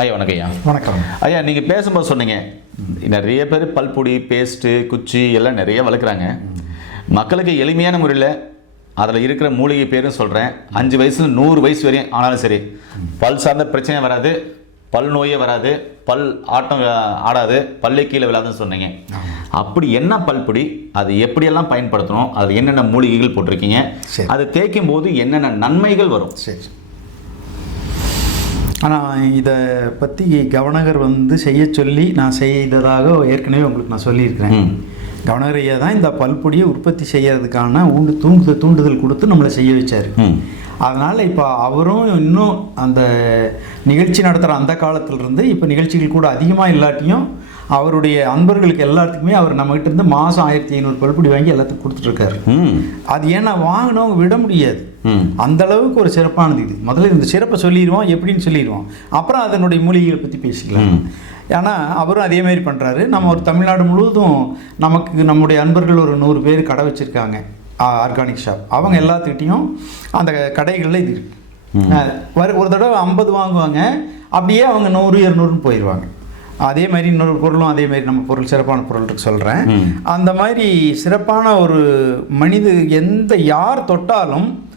ஐயா வணக்கம் ஐயா. வணக்கம். ஐயா நீங்கள் பேசும்போது சொன்னீங்க நிறைய பேர் பல்பொடி பேஸ்ட்டு குச்சி எல்லாம் நிறைய வளர்க்குறாங்க. மக்களுக்கு எளிமையான முறையில் அதில் இருக்கிற மூலிகை பேரும் சொல்கிறேன் அஞ்சு வயசுல நூறு வயசு வரையும் ஆனாலும் சரி பல் சார்ந்த பிரச்சனை வராது பல் நோயே வராது பல் ஆட்டம் ஆடாது பல்லை கீழே விழாதுன்னு சொன்னீங்க. அப்படி என்ன பல்பொடி அது எப்படியெல்லாம் பயன்படுத்தணும் அது என்னென்ன மூலிகைகள் போட்டிருக்கீங்க. அது தேய்க்கும் போது என்னென்ன நன்மைகள் வரும்? சரி. ஆனால் இதை பற்றி கவர்னர் வந்து செய்ய சொல்லி நான் செய்ததாக ஏற்கனவே உங்களுக்கு நான் சொல்லியிருக்கிறேன். ம். கவர்னர் ஐயா தான் இந்த பல்பொடியை உற்பத்தி செய்யறதுக்கான ஊண்டு தூண்டு தூண்டுதல் கொடுத்து நம்மளை செய்ய வச்சார். அதனால் இப்போ அவரும் இன்னும் அந்த நிகழ்ச்சி நடத்துகிற அந்த காலத்திலிருந்து இப்போ நிகழ்ச்சிகள் கூட அதிகமாக இல்லாட்டியும் அவருடைய அன்பர்களுக்கு எல்லாத்துக்குமே அவர் நம்மகிட்ட இருந்து மாதம் ஆயிரத்தி ஐநூறு பல்பொடி வாங்கி எல்லாத்துக்கும் கொடுத்துட்ருக்காரு. அது ஏன்னா வாங்கினவங்க விட முடியாது. அந்த அளவுக்கு ஒரு சிறப்பானது இது. முதல்ல இந்த சிறப்பை சொல்லிடுவோம் எப்படின்னு சொல்லிடுவோம். அப்புறம் அதனுடைய மூலிகைகளை பற்றி பேசிக்கலாம். ஏன்னா அவரும் அதே மாதிரி பண்ணுறாரு நம்ம ஒரு தமிழ்நாடு முழுவதும் நமக்கு நம்முடைய அன்பர்கள் ஒரு நூறு பேர் கடை வச்சுருக்காங்க ஆர்கானிக் ஷாப். அவங்க எல்லாத்துக்கிட்டையும் அந்த கடைகளில் இது இருக்கு. அஹ், வரு ஒரு தடவை ஐம்பது வாங்குவாங்க அப்படியே அவங்க நூறு இரநூறுன்னு போயிடுவாங்க அதே மாதிரி இன்னொரு பொருளும் அதே மாதிரி நம்ம பொருள் சிறப்பான பொருள் சொல்கிறேன். அந்த மாதிரி சிறப்பான ஒரு மனித எந்த யார் தொட்டாலும்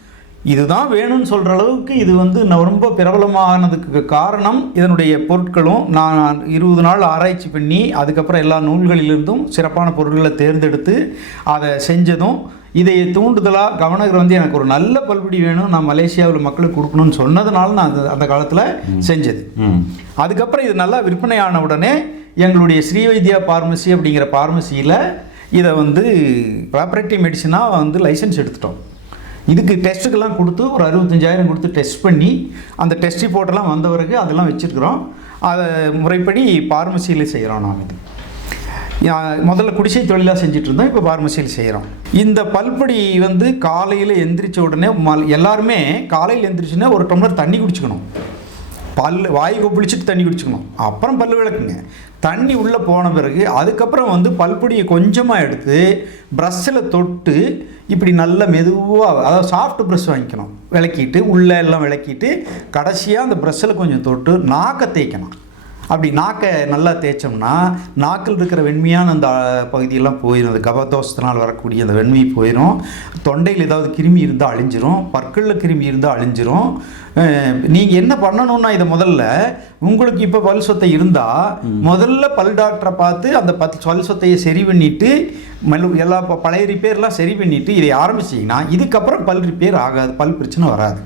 இதுதான் வேணும்னு சொல்கிற அளவுக்கு இது வந்து நான் ரொம்ப பிரபலமானதுக்கு காரணம். இதனுடைய பொருட்களும் நான் இருபது நாள் ஆராய்ச்சி பண்ணி அதுக்கப்புறம் எல்லா நூல்களிலிருந்தும் சிறப்பான பொருட்களை தேர்ந்தெடுத்து அதை செஞ்சதும் இதை தூண்டுதலாக கவர்னர் வந்து எனக்கு ஒரு நல்ல பல்படி வேணும் நான் மலேசியாவில் மக்களுக்கு கொடுக்கணும்னு சொன்னதுனால நான் அந்த அந்த காலத்தில் செஞ்சது. அதுக்கப்புறம் இது நல்லா விற்பனையான உடனே எங்களுடைய ஸ்ரீவைத்யா பார்மசி அப்படிங்கிற பார்மசியில் இதை வந்து ப்ராப்பரேட்டிவ் மெடிசனாக வந்து லைசன்ஸ் எடுத்துட்டோம். இதுக்கு டெஸ்ட்டுக்கெல்லாம் கொடுத்து ஒரு அறுபத்தஞ்சாயிரம் கொடுத்து டெஸ்ட் பண்ணி அந்த டெஸ்ட் ரிப்போர்ட்டெல்லாம் வந்த பிறகு அதெல்லாம் வச்சுருக்குறோம். அதை முறைப்படி பார்மசியில் செய்கிறோம் நாம் இது. முதல்ல குடிசை தொழிலாக செஞ்சுட்டு இருந்தோம் இப்போ பார்மசியில் செய்கிறோம் இந்த பல்படி வந்து காலையில் எந்திரிச்ச உடனே மல் எல்லாருமே காலையில் எந்திரிச்சுன்னா ஒரு டம்ளர் தண்ணி குடிச்சுக்கணும். பல் வாய் கொப்பளிச்சுட்டு தண்ணி குடிச்சுக்கணும். அப்புறம் பல் விளக்குங்க. தண்ணி உள்ளே போன பிறகு அதுக்கப்புறம் வந்து பல்பொடியை கொஞ்சமாக எடுத்து ப்ரஷ்ஷில் தொட்டு இப்படி நல்ல மெதுவாக அதாவது சாஃப்ட் ப்ரஷ் வாங்கிக்கணும். விளக்கிட்டு உள்ளே எல்லாம் விளக்கிட்டு கடைசியாக அந்த ப்ரஷ்ஷில் கொஞ்சம் தொட்டு நாக்கை தேய்க்கணும். அப்படி நாக்கை நல்லா தேய்ச்சோம்னா நாக்கில் இருக்கிற வெண்மையான அந்த பகுதியெல்லாம் போயிடும் அந்த கபதோஷத்தினால் வரக்கூடிய அந்த வெண்மை போயிடும் தொண்டையில் ஏதாவது கிருமி இருந்தால் அழிஞ்சிரும். பற்களில் கிருமி இருந்தால் அழிஞ்சிரும். நீங்கள் என்ன பண்ணணும்னா இதை முதல்ல உங்களுக்கு இப்போ பல் சொத்தை இருந்தால் முதல்ல பல் டாக்டரை பார்த்து அந்த பத்து பல் சொத்தையை சரி பண்ணிட்டு மெல்லு எல்லா பழைய ரிப்பேர்லாம் சரி பண்ணிட்டு இதை ஆரம்பிச்சிங்கன்னா இதுக்கப்புறம் பல் ரிப்பேர் ஆகாது பல் பிரச்சனை வராது.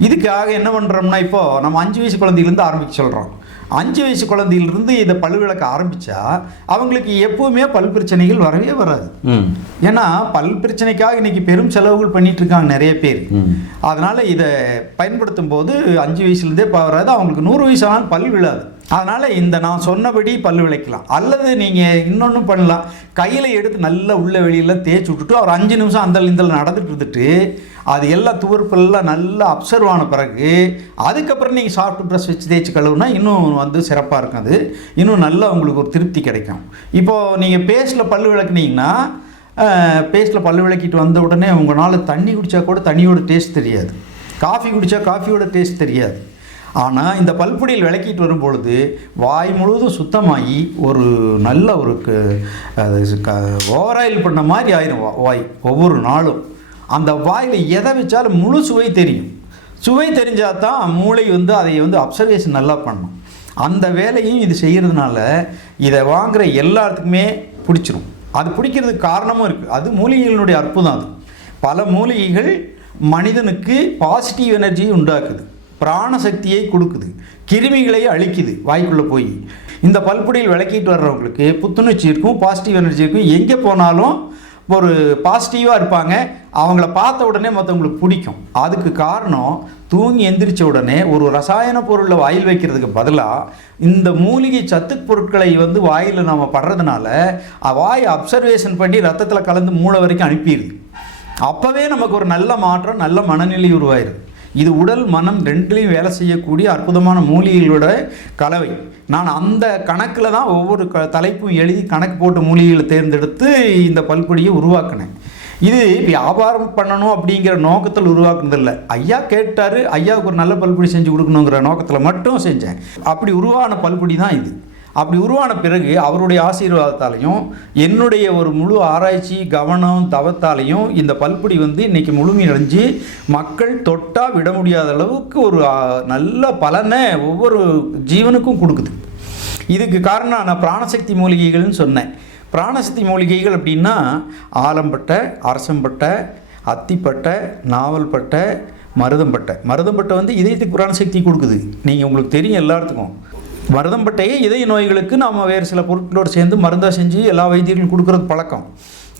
இதுக்காக என்ன பண்ணுறோம்னா இப்போது நம்ம அஞ்சு வயசு குழந்தையிலேருந்து ஆரம்பிக்க சொல்கிறோம் அஞ்சு வயசு குழந்தையிலிருந்து இதை பல் விளக்க ஆரம்பித்தா அவங்களுக்கு எப்பவுமே பல் பிரச்சனைகள் வரவே வராது. ஏன்னா பல் பிரச்சனைக்காக இன்னைக்கு பெரும் செலவுகள் பண்ணிட்டு இருக்காங்க நிறைய பேர். அதனால இதை பயன்படுத்தும் போது அஞ்சு வயசுலேருந்தே வராது அவங்களுக்கு நூறு வயசு ஆனாலும் பல் விழாது. அதனால் இந்த நான் சொன்னபடி பல் விளக்கலாம். அல்லது நீங்கள் இன்னொன்றும் பண்ணலாம். கையில் எடுத்து நல்லா உள்ள வெளியில் தேய்ச்சி விட்டுட்டு ஒரு அஞ்சு நிமிஷம் அந்த இந்தல் நடந்துட்டு இருந்துட்டு அது எல்லா துவர்ப்பெல்லாம் நல்லா அப்சர்வ் ஆன பிறகு அதுக்கப்புறம் நீங்கள் சாஃப்ட் ப்ரஷ் வச்சு தேய்ச்சி கழுவுனா இன்னும் வந்து சிறப்பாக இருக்கும் அது. இன்னும் நல்லா உங்களுக்கு ஒரு திருப்தி கிடைக்கும். இப்போது நீங்கள் பேஸ்ட்டில் பல் விளக்குனீங்கன்னா பேஸ்ட்டில் பல் விளக்கிட்டு வந்த உடனே உங்களால் தண்ணி குடித்தா கூட தண்ணியோட டேஸ்ட் தெரியாது. காஃபி குடித்தா காஃபியோட டேஸ்ட் தெரியாது. ஆனால் இந்த பல்புடியில் விளக்கிட்டு வரும்பொழுது வாய் முழுவதும் சுத்தமாகி ஒரு நல்ல ஒரு க- ஓவராயில் பண்ண மாதிரி ஆயிரும் வா- வாய் ஒவ்வொரு நாளும். அந்த வாயில் எதை வச்சாலும் முழு சுவை தெரியும். சுவை தெரிஞ்சால் தான் மூளை வந்து அதை வந்து அப்சர்வேஷன் நல்லா பண்ணும். அந்த வேலையும் இது செய்கிறதுனால இதை வாங்குகிற எல்லாத்துக்குமே பிடிச்சிரும். அது பிடிக்கிறதுக்கு காரணமும் இருக்குது அது மூலிகைகளினுடைய அற்புதம் அது. பல மூலிகைகள் மனிதனுக்கு பாசிட்டிவ் எனர்ஜியை உண்டாக்குது. பிராண சக்தியை கொடுக்குது. கிருமிகளை அழிக்குது. வாய்க்குள்ளே போய். இந்த பல்புடியில் விளக்கிட்டு வர்றவங்களுக்கு புத்துணர்ச்சி இருக்கும் பாசிட்டிவ் எனர்ஜி இருக்கும். எங்கே போனாலும் ஒரு பாசிட்டிவாக இருப்பாங்க. அவங்கள பார்த்த உடனே மற்றவங்களுக்கு பிடிக்கும். அதுக்கு காரணம் தூங்கி எந்திரிச்ச உடனே ஒரு ரசாயன பொருளில் வாயில் வைக்கிறதுக்கு பதிலாக இந்த மூலிகை சத்து பொருட்களை வந்து வாயில் நம்ம படுறதுனால வாய் அப்சர்வேஷன் பண்ணி ரத்தத்தில் கலந்து மூளை வரைக்கும் அனுப்பிடுது. அப்போவே நமக்கு ஒரு நல்ல மாற்றம் நல்ல மனநிலை உருவாயிருது இது உடல் மனம் ரெண்டுலேயும் வேலை செய்யக்கூடிய அற்புதமான மூலிகைகளோட கலவை. நான் அந்த கணக்கில் தான் ஒவ்வொரு க தலைப்பும் எழுதி கணக்கு போட்டு மூலிகைகளை தேர்ந்தெடுத்து இந்த பல்பொடியை உருவாக்கினேன். இது வியாபாரம் பண்ணணும் அப்படிங்கிற நோக்கத்தில் உருவாக்குனதில்லை. ஐயா கேட்டார் ஐயாவுக்கு ஒரு நல்ல பல்புடி செஞ்சு கொடுக்கணுங்கிற நோக்கத்தில் மட்டும் செஞ்சேன். அப்படி உருவான பல்புடி தான் இது. அப்படி உருவான பிறகு அவருடைய ஆசீர்வாதத்தாலையும் என்னுடைய ஒரு முழு ஆராய்ச்சி கவனம் தவத்தாலையும் இந்த பல்புடி வந்து இன்னைக்கு முழுமையடைஞ்சு மக்கள் தொட்டா விட முடியாத அளவுக்கு ஒரு நல்ல பலனை ஒவ்வொரு ஜீவனுக்கும் கொடுக்குது. இதுக்கு காரணம் நான் பிராணசக்தி மூலிகைகள்னு சொன்னேன். பிராணசக்தி மூலிகைகள் அப்படின்னா ஆலம்பட்டை அரசம்பட்டை அத்திப்பட்டை நாவல்பட்டை மருதம்பட்டை. மருதம்பட்டை வந்து இதயத்துக்கு பிராணசக்தி கொடுக்குது. நீங்கள் உங்களுக்கு தெரியும் எல்லாத்துக்கும். மருதம்பட்டையே இதய நோய்களுக்கு நாம் வேறு சில பொருட்களோடு சேர்ந்து மருந்தாக செஞ்சு எல்லா வைத்தியர்களும் கொடுக்குறது பழக்கம்.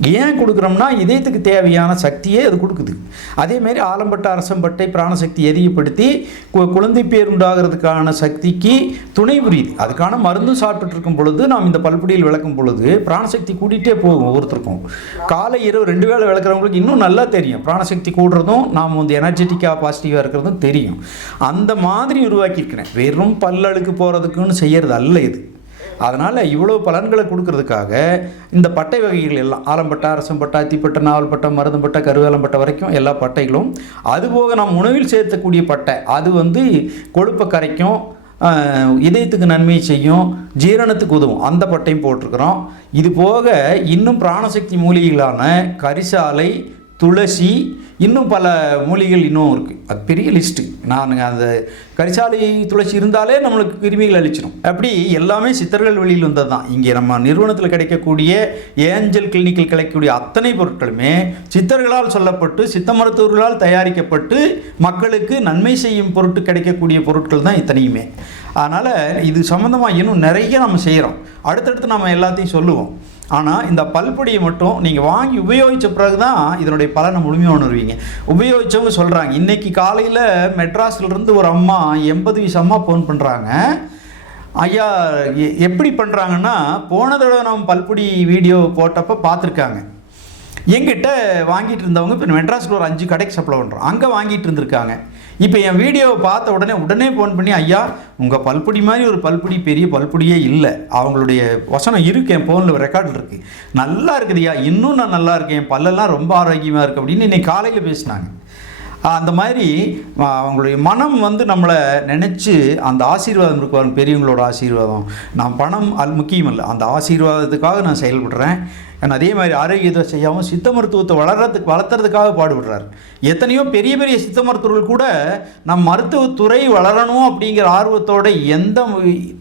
ஏன் கொடுக்குறோம்னா இதயத்துக்கு தேவையான சக்தியே அது கொடுக்குது. அதேமாரி ஆலம்பட்ட அரசம்பட்டை பிராணசக்தி எரியப்படுத்தி கு- குழந்தை பேர் உண்டாகிறதுக்கான சக்திக்கு துணை புரியுது. அதுக்கான மருந்தும் சாப்பிட்டுட்டு இருக்கும் பொழுது நாம் இந்த பல்புடியில் விளக்கும் பொழுது பிராணசக்தி கூட்டிகிட்டே போகும் ஒவ்வொருத்தருக்கும். காலை இரவு ரெண்டு வேளை விளக்குறவங்களுக்கு இன்னும் நல்லா தெரியும். பிராணசக்தி கூடுறதும் நாம் வந்து எனர்ஜெட்டிக்காக பாசிட்டிவாக இருக்கிறதும் தெரியும். அந்த மாதிரி உருவாக்கியிருக்கிறேன். வெறும் பல்லழுக்கு போகிறதுக்குன்னு செய்யறது அல்ல இது. அதனால் இவ்வளோ பலன்களை கொடுக்கறதுக்காக இந்த பட்டை வகைகள் எல்லாம் ஆலம்பட்டை அரசம்பட்டை அத்திப்பட்டை நாவல்பட்டை மருதம்பட்டை கருவேலம்பட்டை வரைக்கும் எல்லா பட்டைகளும் அதுபோக நாம் உணவில் சேர்த்தக்கூடிய பட்டை அது வந்து கொழுப்பை கரைக்கும் இதயத்துக்கு நன்மை செய்யும் ஜீரணத்துக்கு உதவும் அந்த பட்டையும் போட்டிருக்கிறோம். இது போக இன்னும் பிராணசக்தி மூலிகைகளான கரிசாலை துளசி இன்னும் பல மூலிகைகள் இன்னும் இருக்குது அது பெரிய லிஸ்ட்டு நான் அந்த கரிசாலை துளசி இருந்தாலே நம்மளுக்கு கிருமிகள் அழிச்சிடும் அப்படி எல்லாமே சித்தர்கள் வெளியில் வந்தது தான் இங்கே நம்ம நிறுவனத்தில் கிடைக்கக்கூடிய ஏஞ்சல் கிளினிக்கில் கிடைக்கக்கூடிய அத்தனை பொருட்களுமே சித்தர்களால் சொல்லப்பட்டு சித்த மருத்துவர்களால் தயாரிக்கப்பட்டு மக்களுக்கு நன்மை செய்யும் பொருட்டு கிடைக்கக்கூடிய பொருட்கள் தான் இத்தனையுமே. அதனால் இது சம்மந்தமாக இன்னும் நிறைய நம்ம செய்கிறோம் அடுத்தடுத்து நம்ம எல்லாத்தையும் சொல்லுவோம். ஆனால் இந்த பல்பொடியை மட்டும் நீங்கள் வாங்கி உபயோகித்த பிறகு தான் இதனுடைய பலனை முழுமையாக உணர்வீங்க. உபயோகித்தவங்க சொல்கிறாங்க இன்றைக்கி காலையில் மெட்ராஸ்லேருந்து ஒரு அம்மா எண்பது வயசு அம்மா ஃபோன் பண்ணுறாங்க ஐயா எ- எப்படி பண்ணுறாங்கன்னா போன தடவை நம்ம பல்பொடி வீடியோ போட்டப்போ பார்த்துருக்காங்க. எங்கிட்ட வாங்கிட்டு இருந்தவங்க இப்போ மெட்ராஸில் ஒரு அஞ்சு கடைக்கு சப்ளை பண்ணுறோம் அங்கே வாங்கிட்டு இருந்திருக்காங்க. இப்போ என் வீடியோவை பார்த்த உடனே உடனே ஃபோன் பண்ணி ஐயா உங்கள் பல்புடி மாதிரி ஒரு பல்புடி பெரிய பல்புடியே இல்லை. அவங்களுடைய வசனம் இருக்கு என் ஃபோனில் ரெக்கார்டு இருக்குது நல்லா இருக்குதுயா இன்னும் நான் நல்லா இருக்கேன். என் பல்லெல்லாம் ரொம்ப ஆரோக்கியமாக இருக்குது அப்படின்னு இன்னைக்கு காலையில் பேசினாங்க. அந்த மாதிரி அவங்களுடைய மனம் வந்து நம்மளை நினச்சி அந்த ஆசீர்வாதம் இருக்கு பெரியவங்களோட ஆசீர்வாதம். நான் பணம் அது முக்கியம் இல்லை அந்த ஆசீர்வாதத்துக்காக நான் செயல்படுறேன். ஏன்னா அதே மாதிரி ஆரோக்கியத்தை செய்யாமல் சித்த மருத்துவத்தை வளர்றதுக்கு வளர்த்துறதுக்காக பாடுபடுறார். எத்தனையோ பெரிய பெரிய சித்த மருத்துவர்கள் கூட நம் மருத்துவத்துறை வளரணும் அப்படிங்கிற ஆர்வத்தோட எந்த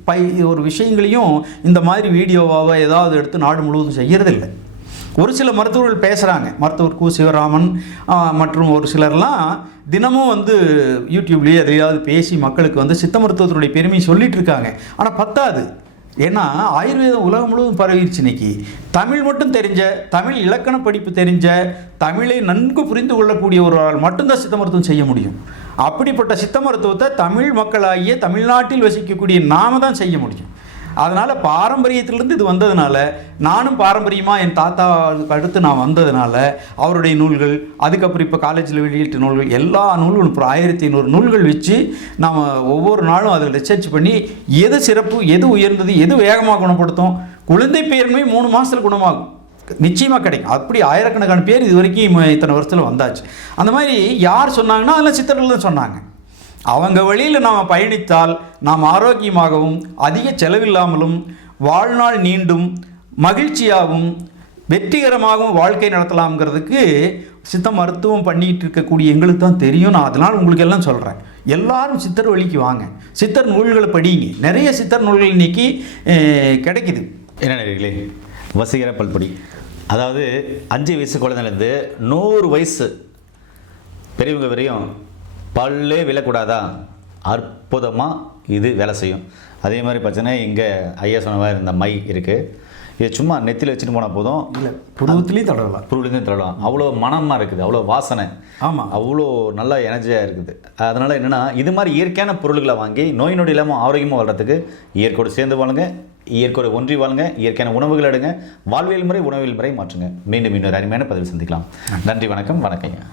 பை ஒரு விஷயங்களையும் இந்த மாதிரி வீடியோவாக ஏதாவது எடுத்து நாடு முழுவதும் செய்கிறதில்லை ஒரு சில மருத்துவர்கள் பேசுகிறாங்க மருத்துவர் கு. சிவராமன் மற்றும் ஒரு சிலர்லாம் தினமும் வந்து யூடியூப்லேயே எதையாவது பேசி மக்களுக்கு வந்து சித்த மருத்துவத்தினுடைய பெருமையை சொல்லிட்டு இருக்காங்க. ஆனால் பத்தாது. ஏன்னா ஆயுர்வேதம் உலகம் முழுவதும் பரவிடுச்சு இன்னைக்கு. தமிழ் மட்டும் தெரிஞ்ச தமிழ் இலக்கண படிப்பு தெரிஞ்ச தமிழை நன்கு புரிந்து கொள்ளக்கூடிய ஒரு ஆள் மட்டும்தான் சித்த மருத்துவம் செய்ய முடியும். அப்படிப்பட்ட சித்த மருத்துவத்தை தமிழ் மக்களாகிய தமிழ்நாட்டில் வசிக்கக்கூடிய நாம தான் செய்ய முடியும். அதனால் பாரம்பரியத்திலிருந்து இது வந்ததுனால நானும் பாரம்பரியமாக என் தாத்தாவுக்கு அடுத்து நான் வந்ததுனால அவருடைய நூல்கள் அதுக்கப்புறம் இப்போ காலேஜில் வெளியிட்ட நூல்கள் எல்லா நூல்களும் இப்போ ஆயிரத்தி ஐநூறு நூல்கள் வச்சு நாம் ஒவ்வொரு நாளும் அதில் ரிசர்ச் பண்ணி எது சிறப்பு எது உயர்ந்தது எது வேகமாக குணப்படுத்தும் குழந்தை பேருமே மூணு மாதத்தில் குணமாகும். நிச்சயமாக கிடைக்கும். அப்படி ஆயிரக்கணக்கான பேர் இது வரைக்கும் இத்தனை வருஷத்தில் வந்தாச்சு. அந்த மாதிரி யார் சொன்னாங்கன்னா அதெல்லாம் சித்தர்கள் தான் சொன்னாங்க. அவங்க வழியில் நாம் பயணித்தால் நாம் ஆரோக்கியமாகவும் அதிக செலவில்லாமலும் வாழ்நாள் நீண்டும் மகிழ்ச்சியாகவும் வெற்றிகரமாகவும் வாழ்க்கை நடத்தலாம்ங்கிறதுக்கு சித்த மருத்துவம் பண்ணிக்கிட்டு இருக்கக்கூடிய எங்களுக்கு தான் தெரியும். நான் அதனால் உங்களுக்கு எல்லாம் சொல்கிறேன் எல்லாரும் சித்தர் வழிக்கு வாங்க. சித்தர் நூல்களை படிங்க. நிறைய சித்தர் நூல்கள் இன்னைக்கு கிடைக்குது. என்ன நேர்களே வசீகர பல்பொடி. அதாவது அஞ்சு வயசு குழந்தைலேருந்து நூறு வயசு பெரியவங்க வரையும் பல்லே விழக்கூடாதா? அற்புதமாக இது வேலை செய்யும். அதே மாதிரி பார்த்தீங்கன்னா இங்கே ஐயா சொன்ன மாதிரி இந்த மை இருக்குது இது சும்மா நெத்தியில் வச்சுட்டு போனால் போதும். இல்லை புருவத்துலேயும் தடவலாம். புருவிலேருந்து தரலாம் அவ்வளோ மனமாக இருக்குது அவ்வளோ வாசனை. ஆமாம் அவ்வளோ நல்ல எனர்ஜியாக இருக்குது. அதனால் என்னென்னா இது மாதிரி இயற்கையான பொருள்களை வாங்கி நோய் நொடி இல்லாமல் ஆரோக்கியமாக வளர்கிறதுக்கு இயற்கையோடு சேர்ந்து வாழுங்க இயற்கையோடு ஒன்றி வாழுங்க இயற்கையான உணவுகள் எடுங்க வாழ்வியல் முறை உணவியல் முறை மாற்றுங்க. மீண்டும் இன்னொரு அருமையான பதிவில் சந்திக்கலாம். நன்றி வணக்கம் வணக்கம் ஐயா.